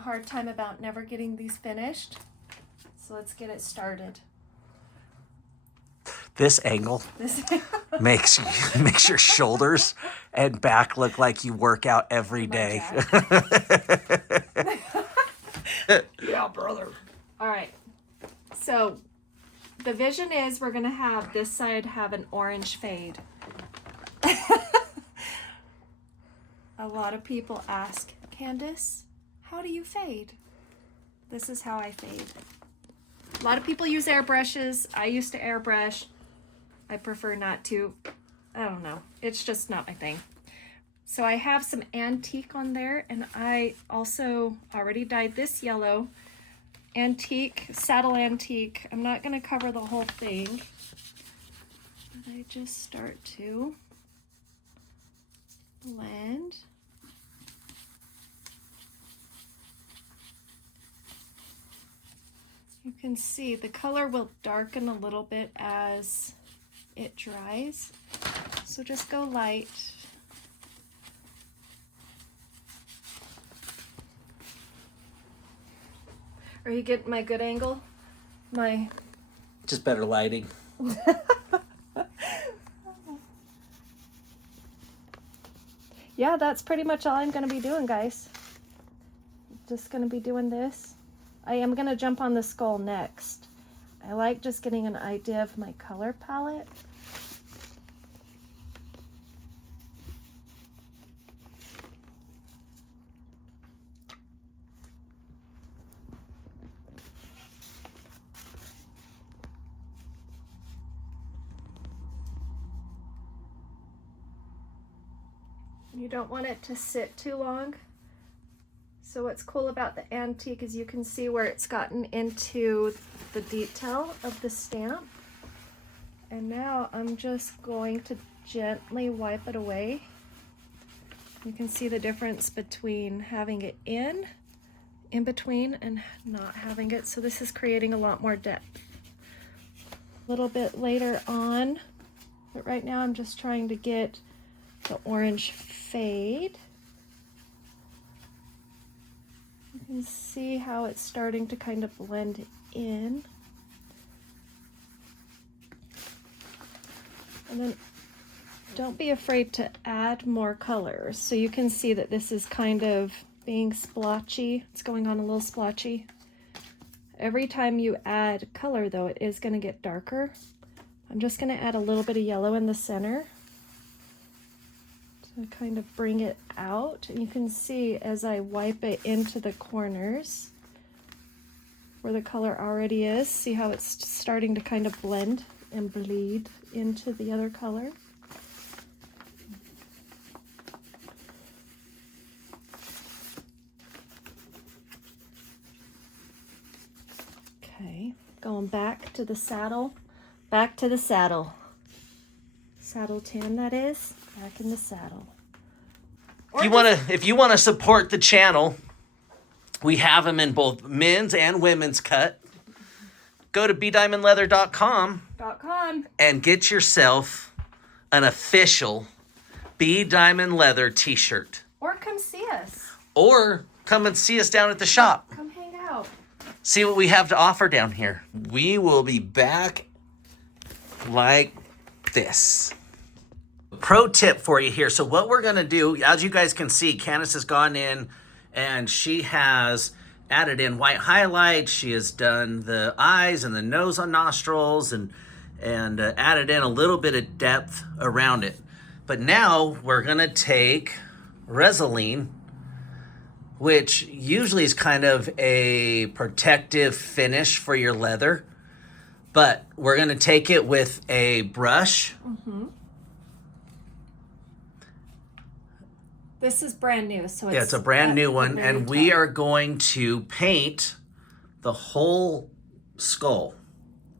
a hard time about never getting these finished. So let's get it started. This angle makes your shoulders and back look like you work out every day. Yeah, brother. All right. So the vision is we're going to have this side have an orange fade. A lot of people ask, Candace, how do you fade? This is how I fade. A lot of people use airbrushes. I used to airbrush. I prefer not to. I don't know. It's just not my thing. So I have some antique on there, and I also already dyed this yellow. Antique, saddle antique. I'm not going to cover the whole thing. But I just start to blend. You can see the color will darken a little bit as it dries. So just go light. Are you getting my good angle? Just better lighting. Yeah, that's pretty much all I'm going to be doing, guys. Just going to be doing this. I am going to jump on the skull next. I like just getting an idea of my color palette. You don't want it to sit too long. So what's cool about the antique is you can see where it's gotten into the detail of the stamp. And now I'm just going to gently wipe it away. You can see the difference between having it in between and not having it. So this is creating a lot more depth. A little bit later on, but right now I'm just trying to get the orange fade. You can see how it's starting to kind of blend in. And then don't be afraid to add more colors. So you can see that this is kind of being splotchy. It's going on a little splotchy. Every time you add color though, it is going to get darker. I'm just going to add a little bit of yellow in the center to kind of bring it out. And you can see as I wipe it into the corners where the color already is, see how it's starting to kind of blend and bleed into the other color. Okay, going back to the saddle. Back to the saddle. Saddle tan, that is. Back in the saddle. If you wanna support the channel, we have them in both men's and women's cut. Go to bdiamondleather.com and get yourself an official B Diamond Leather t-shirt. Or come see us. Or come and see us down at the shop. Come hang out. See what we have to offer down here. We will be back like this. Pro tip for you here. So what we're going to do, as you guys can see, Candace has gone in and she has added in white highlights. She has done the eyes and the nose on nostrils and added in a little bit of depth around it. But now we're going to take Resolene, which usually is kind of a protective finish for your leather. But we're going to take it with a brush. Mm-hmm. This is brand new, so it's a brand new one, and we are going to paint the whole skull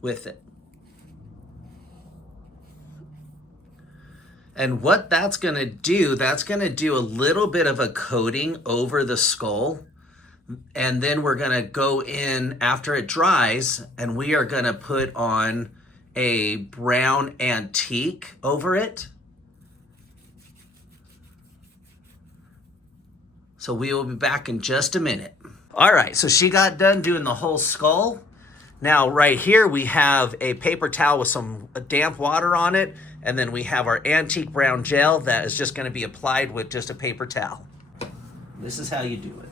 with it. And what that's going to do a little bit of a coating over the skull. And then we're going to go in after it dries, and we are going to put on a brown antique over it. So we will be back in just a minute. All right, so she got done doing the whole skull. Now, right here, we have a paper towel with some damp water on it, and then we have our antique brown gel that is just gonna be applied with just a paper towel. This is how you do it.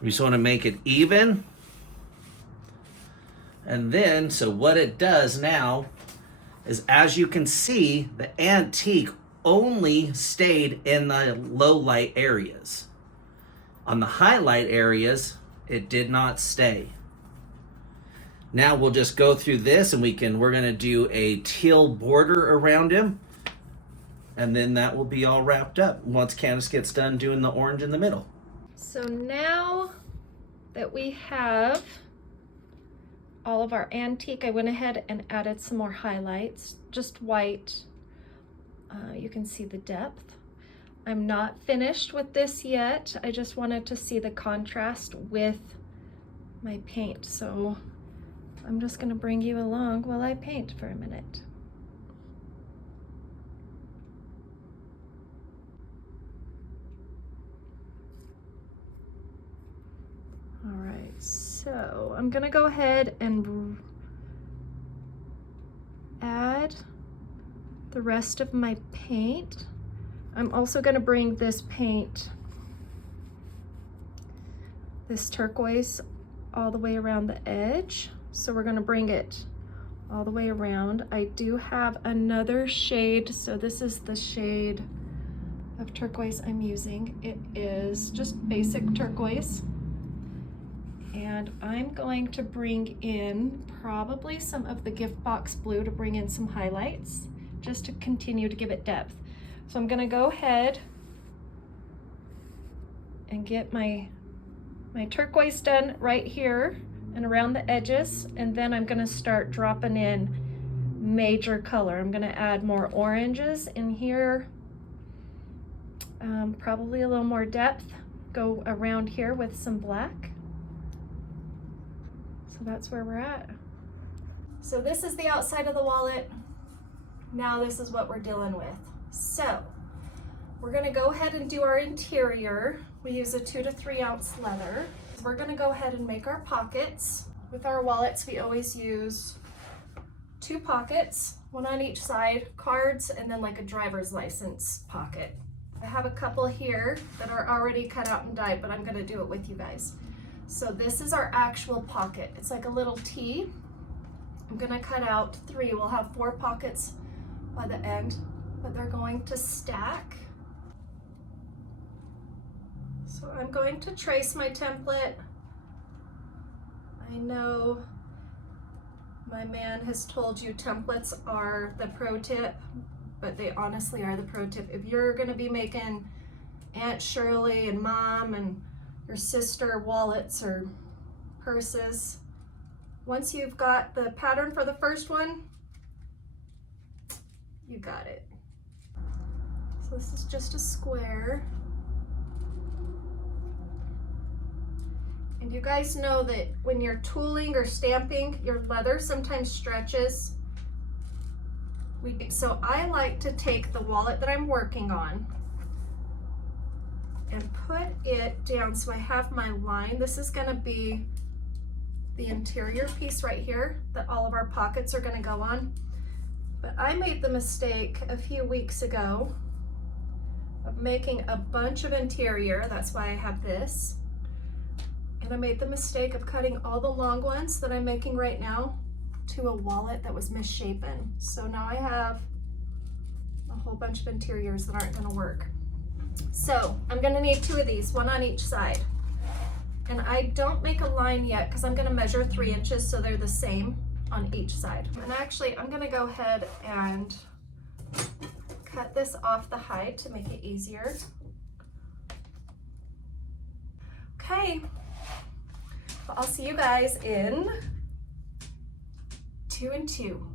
We just want to make it even. And then, so what it does now is, as you can see, the antique only stayed in the low light areas. On the highlight areas, it did not stay. Now we'll just go through this and we're gonna do a teal border around him. And then that will be all wrapped up once Candace gets done doing the orange in the middle. So now that we have all of our antique, I went ahead and added some more highlights, just white. You can see the depth. I'm not finished with this yet. I just wanted to see the contrast with my paint. So I'm just gonna bring you along while I paint for a minute. All right, so I'm gonna go ahead and add the rest of my paint. I'm also gonna bring this paint, this turquoise, all the way around the edge. So we're gonna bring it all the way around. I do have another shade, so this is the shade of turquoise I'm using. It is just basic turquoise. And I'm going to bring in probably some of the gift box blue to bring in some highlights, just to continue to give it depth. So I'm gonna go ahead and get my turquoise done right here and around the edges, and then I'm gonna start dropping in major color. I'm gonna add more oranges in here, probably a little more depth, go around here with some black. So that's where we're at. So this is the outside of the wallet. Now this is what we're dealing with. So we're gonna go ahead and do our interior. We use a 2 to 3 ounce leather. We're gonna go ahead and make our pockets. With our wallets, we always use 2 pockets, 1 on each side, cards, and then like a driver's license pocket. I have a couple here that are already cut out and dyed, but I'm gonna do it with you guys. So this is our actual pocket. It's like a little T. I'm gonna cut out 3. We'll have 4 pockets by the end, but they're going to stack. So I'm going to trace my template. I know my man has told you templates are the pro tip, but they honestly are the pro tip. If you're gonna be making Aunt Shirley and Mom and your sister wallets or purses, once you've got the pattern for the first one, you got it. So this is just a square. And you guys know that when you're tooling or stamping, your leather sometimes stretches. So I like to take the wallet that I'm working on and put it down so I have my line. This is gonna be the interior piece right here that all of our pockets are gonna go on. But I made the mistake a few weeks ago of making a bunch of interior. That's why I have this. And I made the mistake of cutting all the long ones that I'm making right now to a wallet that was misshapen. So now I have a whole bunch of interiors that aren't gonna work. So I'm gonna need 2 of these, 1 on each side. And I don't make a line yet because I'm gonna measure 3 inches so they're the same on each side. And actually I'm gonna go ahead and cut this off the hide to make it easier. Okay, well, I'll see you guys in 2 and 2.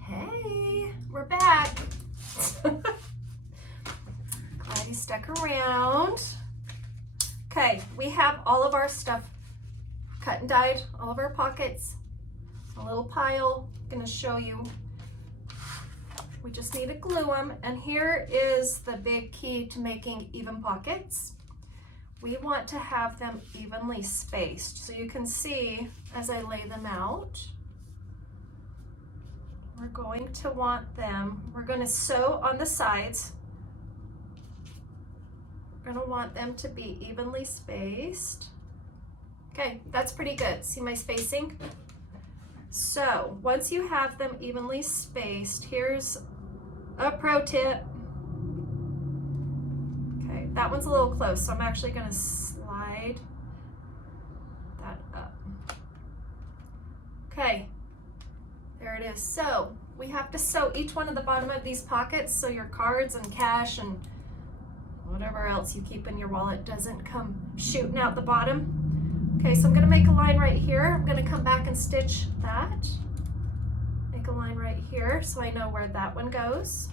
Hey, we're back. Glad you stuck around. Okay, we have all of our stuff cut and dyed, all of our pockets, a little pile. I'm gonna show you. We just need to glue them, and here is the big key to making even pockets. We want to have them evenly spaced. So you can see as I lay them out, we're going to want them, we're going to sew on the sides. We're going to want them to be evenly spaced. Okay, that's pretty good. See my spacing? So once you have them evenly spaced, here's a pro tip. Okay, that one's a little close, so I'm actually going to slide that up. Okay, there it is. So we have to sew each one of the bottom of these pockets so your cards and cash and whatever else you keep in your wallet doesn't come shooting out the bottom. Okay, so I'm going to make a line right here. I'm going to come back and stitch that. Make a line right here so I know where that one goes.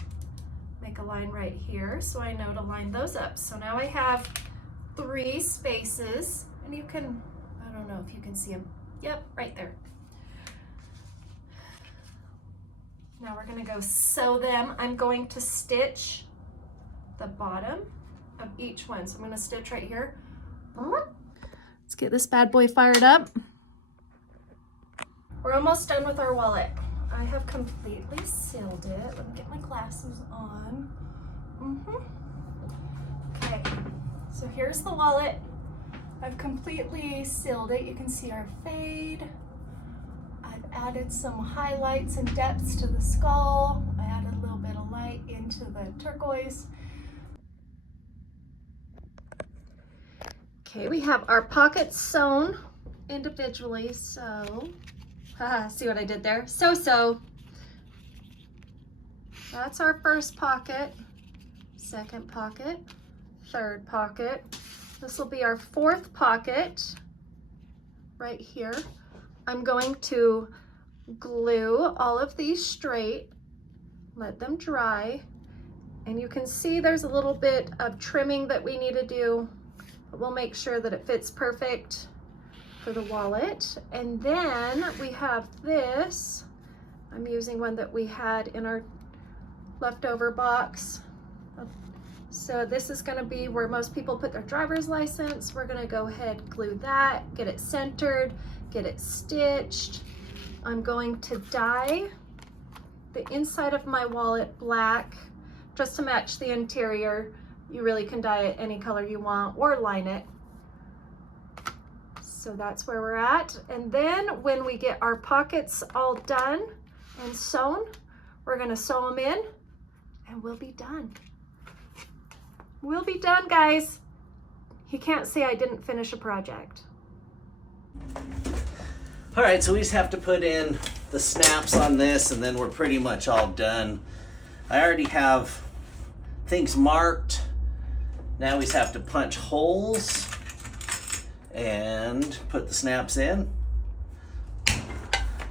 Make a line right here so I know to line those up. So now I have 3 spaces, and you can, I don't know if you can see them. Yep, right there. Now we're going to go sew them. I'm going to stitch the bottom of each one. So I'm going to stitch right here. Let's get this bad boy fired up. We're almost done with our wallet. I have completely sealed it. Let me get my glasses on. Okay, so here's the wallet. I've completely sealed it. You can see our fade. I've added some highlights and depths to the skull. I added a little bit of light into the turquoise. Okay, we have our pockets sewn individually, so, see what I did there? So. That's our first pocket, second pocket, third pocket. This will be our 4th pocket right here. I'm going to glue all of these straight, let them dry, and you can see there's a little bit of trimming that we need to do, but we'll make sure that it fits perfect for the wallet. And then we have this. I'm using one that we had in our leftover box. So this is going to be where most people put their driver's license. We're going to go ahead, glue that, get it centered, get it stitched. I'm going to dye the inside of my wallet black just to match the interior. You really can dye it any color you want or line it. So that's where we're at. And then when we get our pockets all done and sewn, we're going to sew them in and we'll be done. We'll be done, guys. You can't say I didn't finish a project. All right, so we just have to put in the snaps on this and then we're pretty much all done. I already have things marked. Now we just have to punch holes and put the snaps in.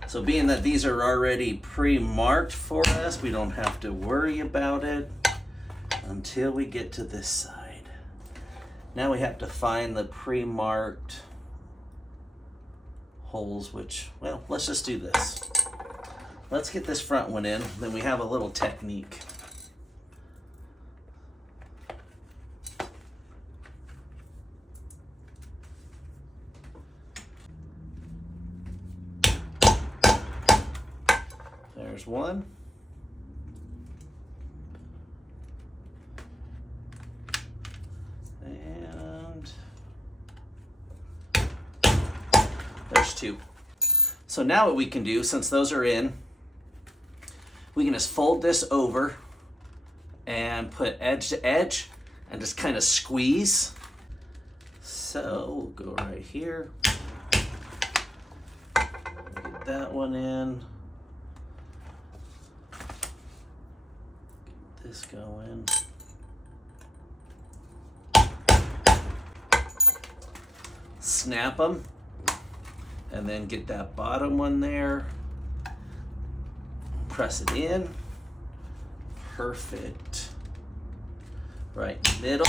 So being that these are already pre-marked for us, we don't have to worry about it until we get to this side. Now we have to find the pre-marked holes, which, well, let's just do this. Let's get this front one in, then we have a little technique. There's one. And there's 2. So now what we can do, since those are in, we can just fold this over and put edge to edge and just kind of squeeze. So we'll go right here. Get that one in. this going. Snap them, and then get that bottom one there. Press it in. Perfect. Right in the middle.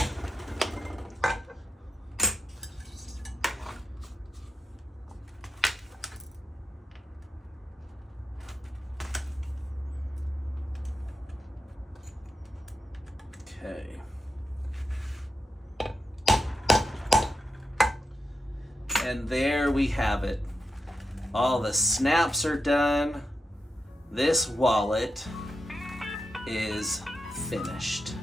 Okay. And there we have it. All the snaps are done. This wallet is finished.